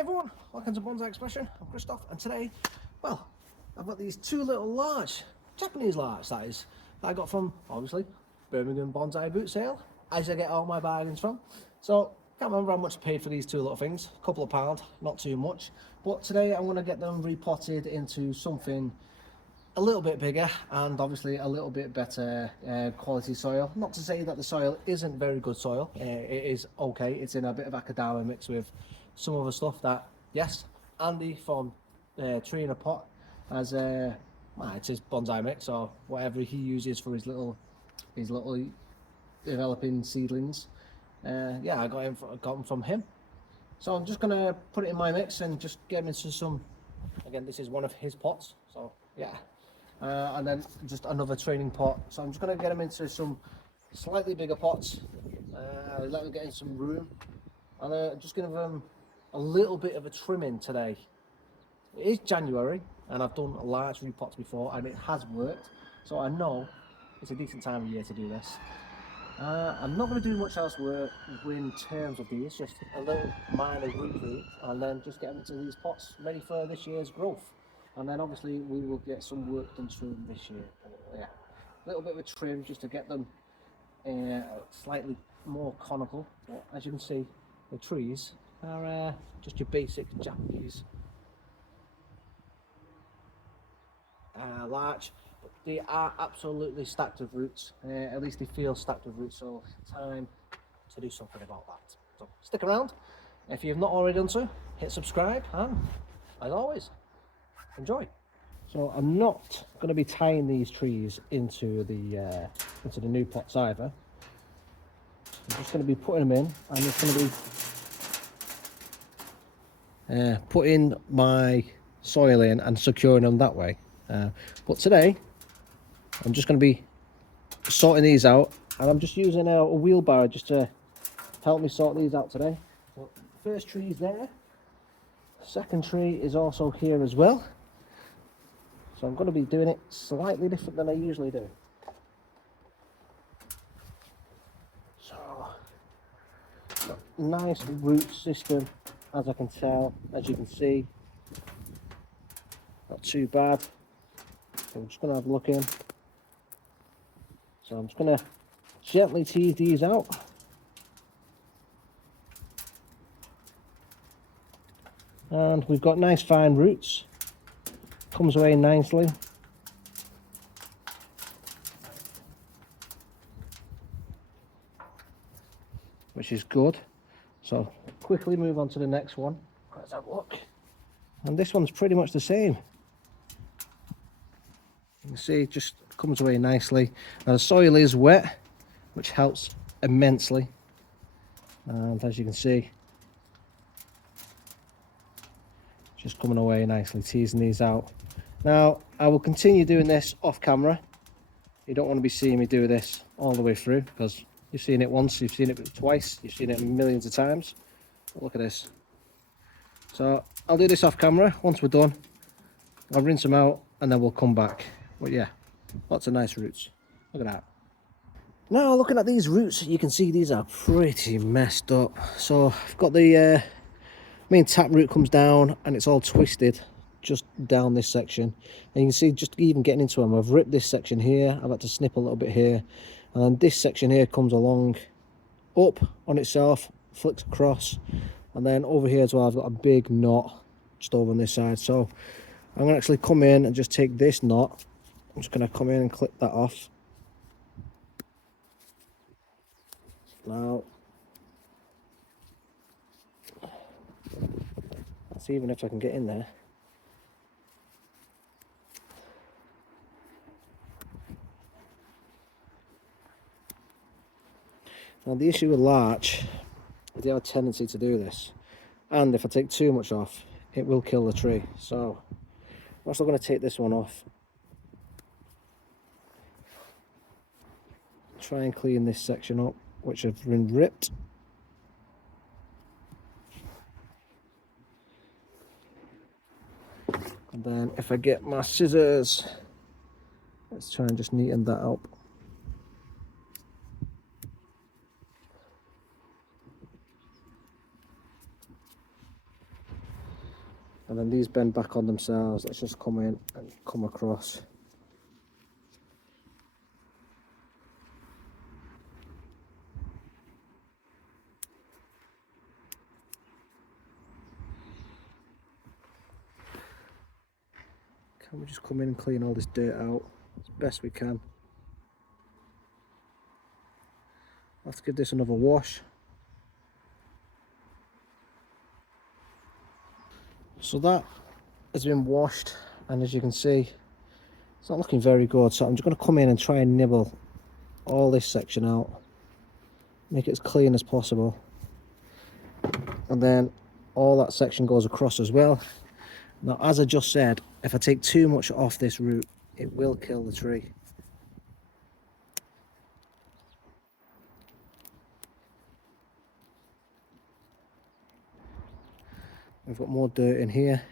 everyone, welcome to Bonsai Expression. I'm Christoph, and today, well, I've got these two little larch, Japanese larch that is, that I got from, obviously, Birmingham Bonsai Boot Sale, as I get all my bargains from. So, can't remember how much I paid for these two little things, a couple of pounds, not too much. But today I'm going to get them repotted into something a little bit bigger and obviously a little bit better quality soil. Not to say that the soil isn't very good soil, it is okay. It's in a bit of akadama mixed with some other stuff that, yes, Andy from Tree in a Pot has it's his bonsai mix or whatever he uses for his little developing seedlings. Yeah, I got them from him. So I'm just gonna put it in my mix and just get them into some, again, this is one of his pots, so yeah. And then just another training pot. So I'm just going to get them into some slightly bigger pots, let them get in some room, and just give them a little bit of a trimming today. It is January, and I've done large repots before, and it has worked, so I know it's a decent time of year to do this. I'm not going to do much else work in terms of these, just a little minor root, and then just get them into these pots ready for this year's growth. And then obviously we will get some work done to them this year. Yeah, a little bit of a trim just to get them slightly more conical. But as you can see, the trees are just your basic Japanese larch. But they are absolutely stacked with roots. At least they feel stacked with roots. So time to do something about that. So stick around. If you've not already done so, hit subscribe, and as always, enjoy. So I'm not going to be tying these trees into the new pots either. I'm just going to be putting them in. I'm just going to be putting my soil in and securing them that way. But today I'm just going to be sorting these out, and I'm just using a wheelbarrow just to help me sort these out today. So first tree is there. Second tree is also here as well. So I'm going to be doing it slightly different than I usually do. So, nice root system, as I can tell, as you can see. Not too bad. So I'm just going to have a look in. So I'm just going to gently tease these out. And we've got nice fine roots. Comes away nicely. Which is good. So quickly move on to the next one. Let's have a look. And this one's pretty much the same. You can see it just comes away nicely. Now the soil is wet, which helps immensely. And as you can see, just coming away nicely, teasing these out. Now I will continue doing this off camera. You don't want to be seeing me do this all the way through, because you've seen it once, you've seen it twice, you've seen it millions of times. But look at this. So I'll do this off camera. Once we're done, I'll rinse them out and then we'll come back. But yeah, lots of nice roots. Look at that. Now looking at these roots, you can see these are pretty messed up. So I've got the main tap root comes down and it's all twisted just down this section, and you can see just even getting into them, I've ripped this section here, I've had to snip a little bit here, and then this section here comes along up on itself, flicks across, and then over here as well I've got a big knot just over on this side. So I'm going to actually come in and just take this knot, I'm just going to come in and clip that off. Now let's see even if I can get in there. Now the issue with larch is they have a tendency to do this, and if I take too much off it will kill the tree. So I'm also going to take this one off, try and clean this section up which have been ripped. And then if I get my scissors, let's try and just neaten that up. and then these bend back on themselves. Let's just come in and come across. Can we just come in and clean all this dirt out as best we can? I'll have to give this another wash. So that has been washed, and as you can see, it's not looking very good. So I'm just going to come in and try and nibble all this section out, make it as clean as possible, and then all that section goes across as well. Now, as I just said, if I take too much off this root, it will kill the tree. We've got more dirt in here.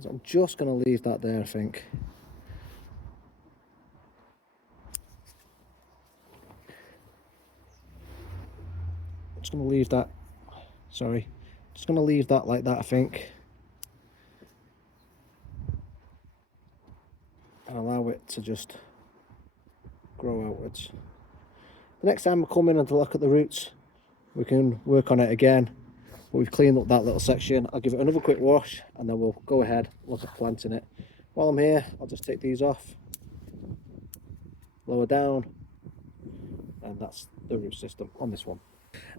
So I'm just going to leave that there, I think. I'm just going to leave that, sorry, just going to leave that like that, I think. And allow it to just grow outwards. The next time we come in and to look at the roots, we can work on it again. But we've cleaned up that little section. I'll give it another quick wash, and then we'll go ahead and look at planting it. While I'm here, I'll just take these off, lower down, and that's the root system on this one.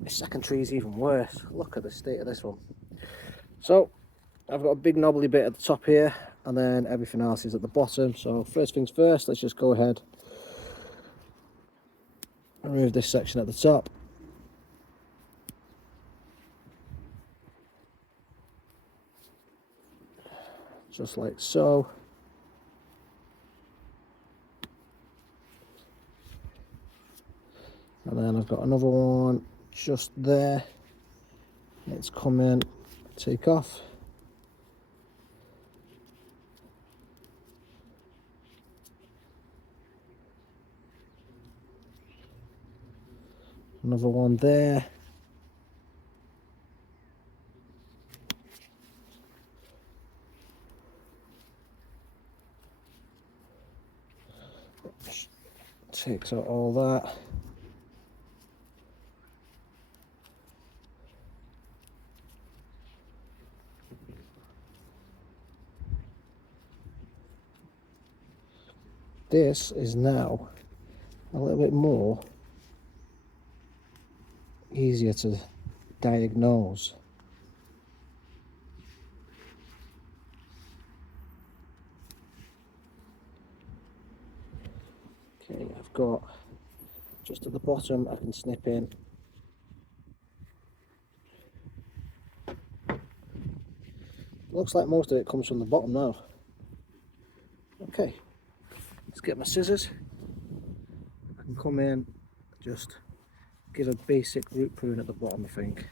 The second tree is even worse. Look at the state of this one. So I've got a big knobbly bit at the top here, and then everything else is at the bottom. So first things first, let's just go ahead and remove this section at the top. Just like so. And then I've got another one just there. Let's come in, take off. Another one there. Takes out all that. This is now a little bit more easier to diagnose. Okay, I've got just at the bottom I can snip in. Looks like most of it comes from the bottom now. Okay, let's get my scissors. I can come in, just give a basic root prune at the bottom, I think.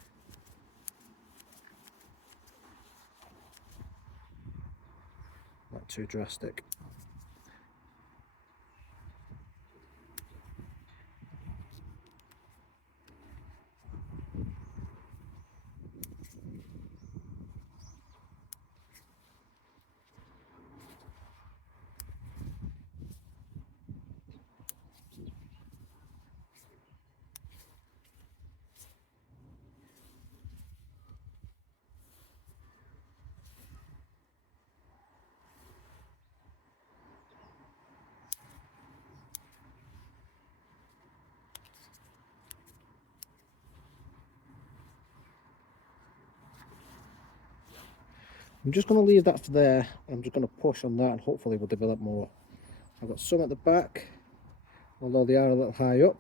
Not too drastic. I'm just going to leave that for there. I'm just going to push on that and hopefully we'll develop more. I've got some at the back, although they are a little high up.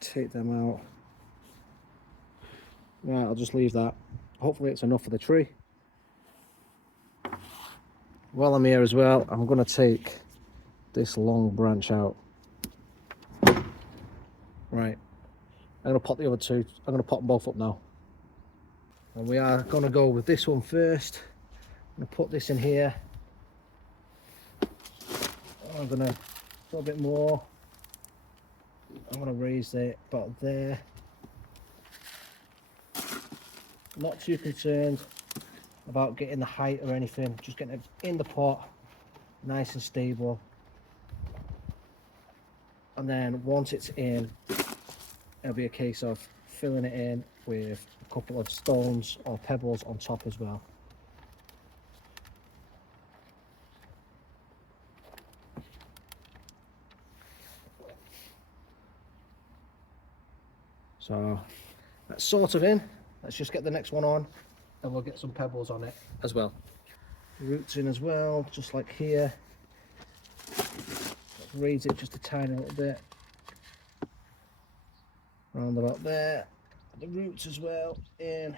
Take them out. Right, I'll just leave that. Hopefully it's enough for the tree. While I'm here as well, I'm going to take this long branch out. Right, I'm going to pot the other two. I'm going to pot them both up now. And we are going to go with this one first. I'm going to put this in here. I'm going to put a bit more. I'm going to raise it about there. Not too concerned about getting the height or anything, just getting it in the pot, nice and stable. And then once it's in, it'll be a case of filling it in with a couple of stones or pebbles on top as well. So that's sort of in. Let's just get the next one on and we'll get some pebbles on it as well. Roots in as well, just like here. Raise it just a tiny little bit. Round about there. The roots as well in.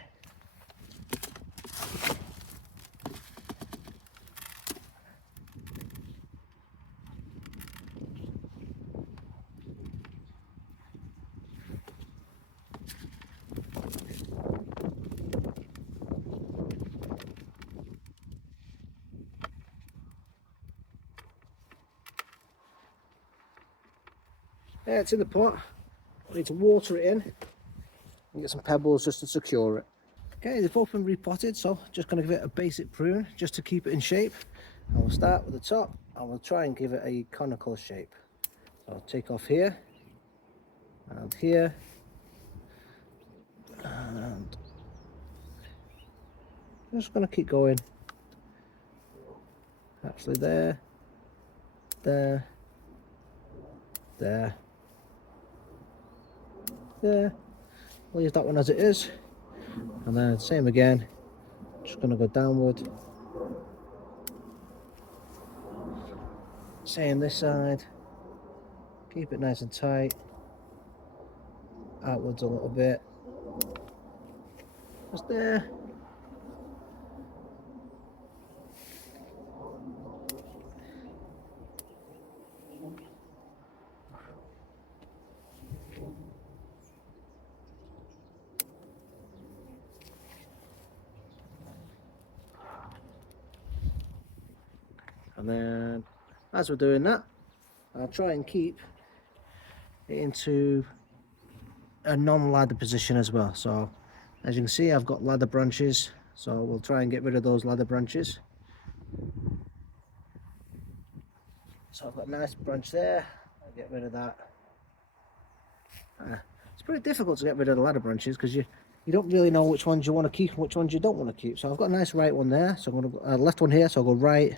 Yeah, it's in the pot. I need to water it in and get some pebbles just to secure it. Okay, they've both been repotted, so just going to give it a basic prune just to keep it in shape. I will start with the top. I will try and give it a conical shape. So I'll take off here and here and just going to keep going. Actually there, there, there, there. Leave that one as it is, and then same again. Just going to go downward. Same this side. Keep it nice and tight. Outwards a little bit. Just there. And then as we're doing that, I'll try and keep it into a non-ladder position as well. So as you can see, I've got ladder branches, so we'll try and get rid of those ladder branches. So I've got a nice branch there. I'll get rid of that. It's pretty difficult to get rid of the ladder branches because you don't really know which ones you want to keep and which ones you don't want to keep. So I've got a nice right one there, so I'm going to left one here, so I'll go right.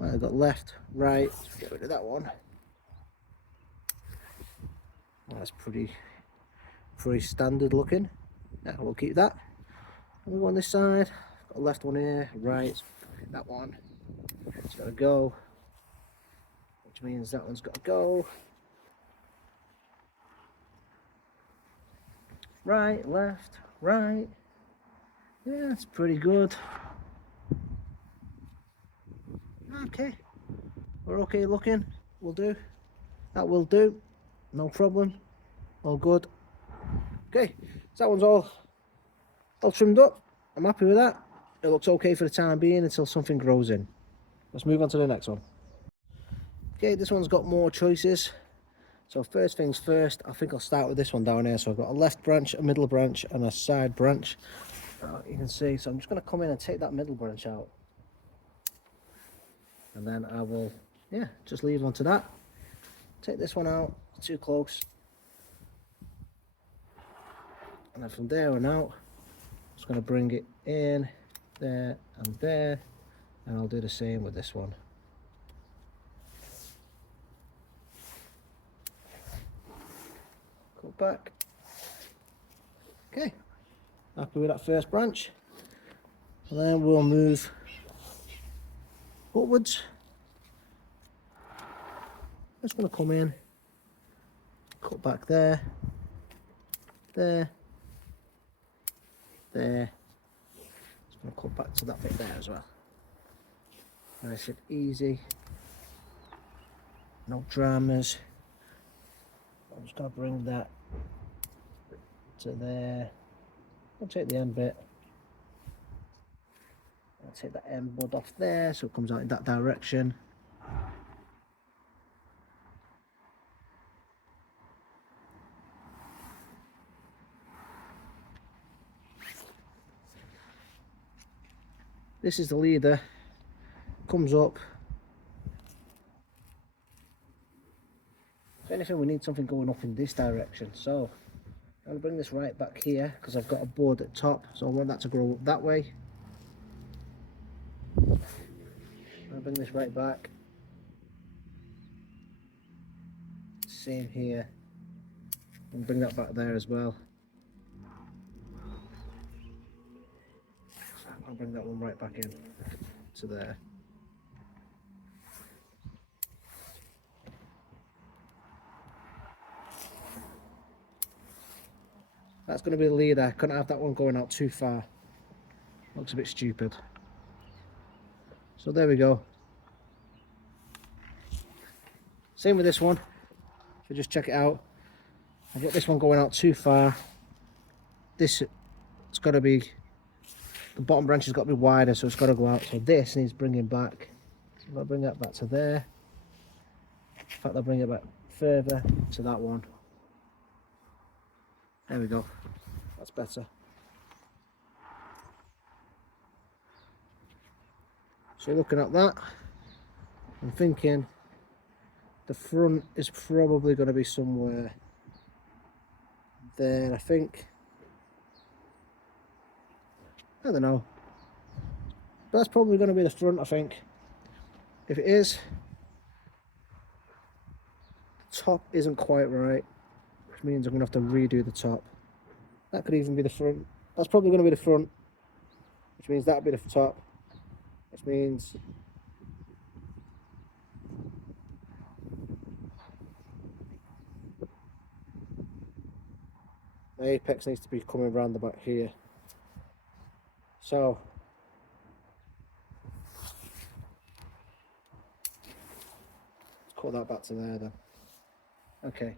I've got left, right. Get rid of that one. That's pretty standard looking. Yeah, we'll keep that. And we go on this side. Got a left one here, right. That one. It's got to go, which means that one's got to go. Right, left, right. Yeah, it's pretty good. Okay, we're okay looking. We'll do. That will do. No problem. All good. Okay, so that one's all trimmed up. I'm happy with that. It looks okay for the time being until something grows in. Let's move on to the next one. Okay, this one's got more choices. So first things first, I think I'll start with this one down here. So I've got a left branch, a middle branch, and a side branch. You can see, so I'm just going to come in and take that middle branch out. And then I will, yeah, just leave onto that. Take this one out, too close. And then from there on out, just going to bring it in, there and there. And I'll do the same with this one. Cut back. Okay, happy with that first branch. And then we'll move upwards. Just going to come in, cut back there, there, there. Just going to cut back to that bit there as well. Nice and easy, no dramas. I'm just going to bring that to there. I'll take the end bit. I'll take that end bud off there so it comes out in that direction. This is the leader, comes up. If anything, we need something going up in this direction, so I'm going to bring this right back here because I've got a board at the top, so I want that to grow up that way. I'll bring this right back. Same here, and bring that back there as well. I'll bring that one right back in to there. That's going to be the leader. Couldn't have that one going out too far. Looks a bit stupid. So there we go. Same with this one. If you just check it out, I've got this one going out too far. This, it's got to be, the bottom branch has got to be wider, so it's got to go out. So this needs bringing back. So I'll bring that back to there. In fact, I'll bring it back further to that one. There we go. That's better. So looking at that, I'm thinking the front is probably going to be somewhere there, I think. I don't know. But that's probably going to be the front, I think. If it is, the top isn't quite right, which means I'm going to have to redo the top. That could even be the front. That's probably going to be the front, which means that'll be the top, which means the apex needs to be coming around the back here. So let's cut that back to there then. Okay.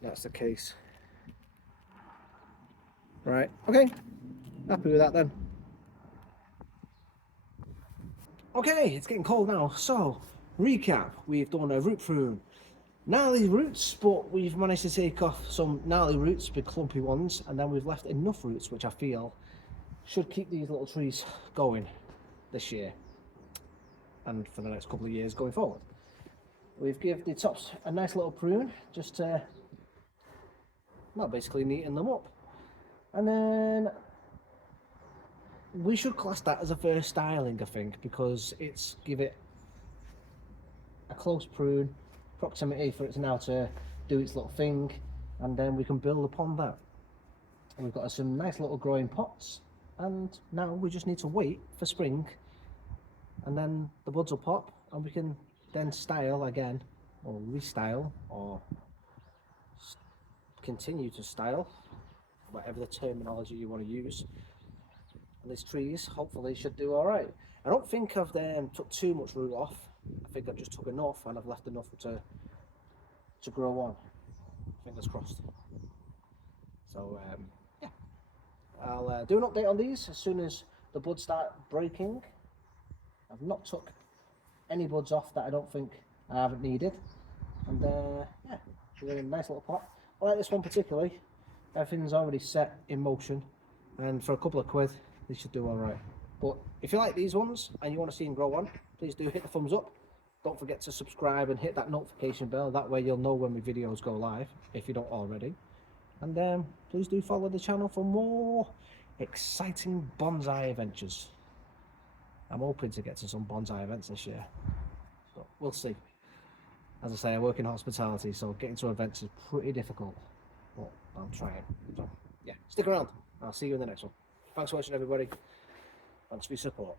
That's the case. Right, okay. Happy with that then. Okay, it's getting cold now, so recap. We've done a root prune, gnarly roots, but we've managed to take off some gnarly roots, big clumpy ones, and then we've left enough roots which I feel should keep these little trees going this year and for the next couple of years going forward. We've given the tops a nice little prune just to, well, basically neaten them up, and then we should class that as a first styling, I think, because it's give it a close prune proximity for it to now to do its little thing, and then we can build upon that. And we've got some nice little growing pots, and now we just need to wait for spring, and then the buds will pop, and we can then style again, or restyle, or continue to style, whatever the terminology you want to use. And these trees hopefully should do all right. I don't think I've took too much root off. I think I've just took enough, and I've left enough to grow on. Fingers crossed. So yeah, I'll do an update on these as soon as the buds start breaking. I've not took any buds off that I don't think I haven't needed, and yeah, we're in a nice little pot. I like this one particularly. Everything's already set in motion, and for a couple of quid they should do all right. But if you like these ones and you want to see them grow on, please do hit the thumbs up. Don't forget to subscribe and hit that notification bell. That way you'll know when my videos go live, if you don't already. And please do follow the channel for more exciting bonsai adventures. I'm hoping to get to some bonsai events this year, so we'll see. As I say, I work in hospitality, so getting to events is pretty difficult, but I'm trying. So yeah, stick around. I'll see you in the next one. Thanks for watching, everybody. Thanks for your support.